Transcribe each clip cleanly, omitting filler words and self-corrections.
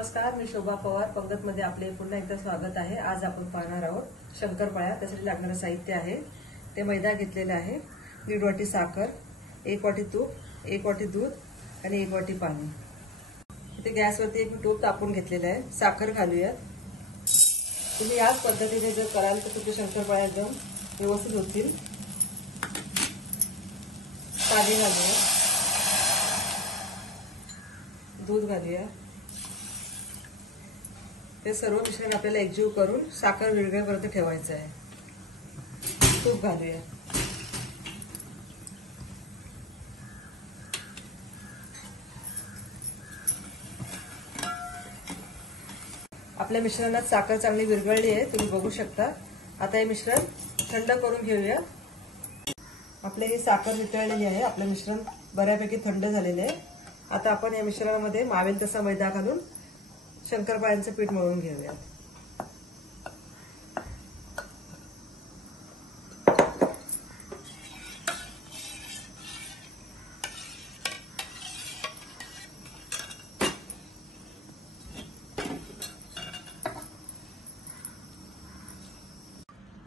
नमस्कार, मी शोभा पवार. पंगतमध्ये आपले पुन्हा एकदा स्वागत आहे. आज आपण पाहणार आहोत शंकरपाळ्या. त्यासाठी लागणारं साहित्य आहे ते मैदा घेतलेला आहे, 1.5 वाटी साखर, 1 वाटी तूप, 1 वाटी दूध आणि 1 वाटी पाणी. इथे गॅसवरती एक तूप तापून घेतलेलं आहे. साखर घालूयात. तुम्ही याच पद्धतीने जर कराल तर तुमचे शंकरपाळ्या एकदम व्यवस्थित होतील. पाणी घालूया, दूध घालूया. हे सर्व मिश्रण आपल्याला एकजीव करून साखर विरघळेपर्यंत ठेवायचं आहे. तूप घालूया. आपल्या मिश्रणात साखर चांगली विरघळली आहे, तुम्ही बघू शकता. आता हे मिश्रण थंड करून घेऊया. आपली ही साखर वितळलेली आहे. आपलं मिश्रण बऱ्यापैकी थंड झालेले आहे. आता आपण या मिश्रणामध्ये मावेल तसा मैदा घालून शंकरपाळ्यांचं पीठ मळून घेऊया.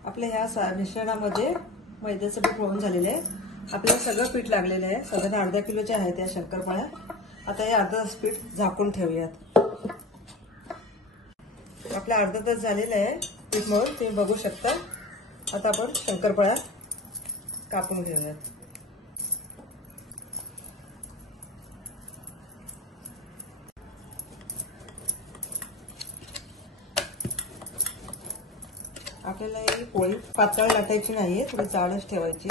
आपल्या ह्या मिश्रणामध्ये मैद्याचं पीठ मळून झालेलं आहे. आपल्याला सगळं पीठ लागलेलं आहे. साधारण अर्धा किलोच्या आहेत या शंकरपाळ्या. आता हे अर्धा तास पीठ झाकून ठेवूयात. आपला अर्धा तास झालेला आहे पीठ मळून, तुम्ही बघू शकता. आता आपण शंकरपाळ्या कापून घेऊयात. आपल्याला ही पोळी पातळ लाटायची नाहीये, थोडी जाडच ठेवायची.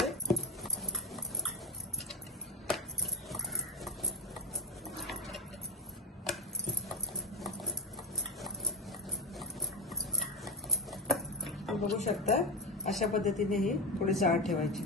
बघू शकता, अशा पद्धतीने ही थोडी जाड ठेवायची.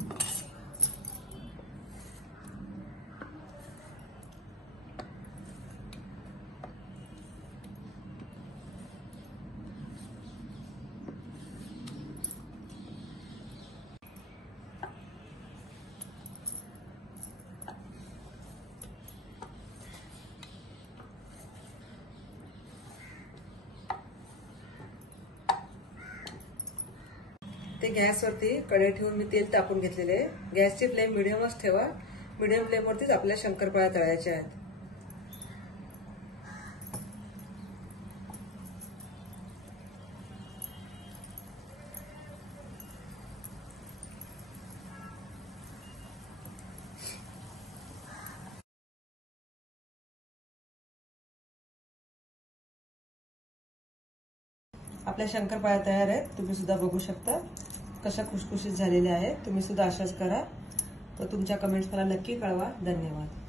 ते गॅसवरती कढई ठेवून मी तेल तापून घेतलेले आहे. गॅसची फ्लेम मिडियमच ठेवा. मिडियम फ्लेमवरतीच आपल्या शंकरपाळ्या तळायच्या आहेत. आपल्या शंकरपाळ्या तयार आहेत. तुम्ही सुद्धा बघू शकता कशा खुशखुशीत झालेल्या आहेत. तुम्ही सुद्धा अशाच करा. तर तुमच्या कमेंट्स मला नक्की कळवा. धन्यवाद.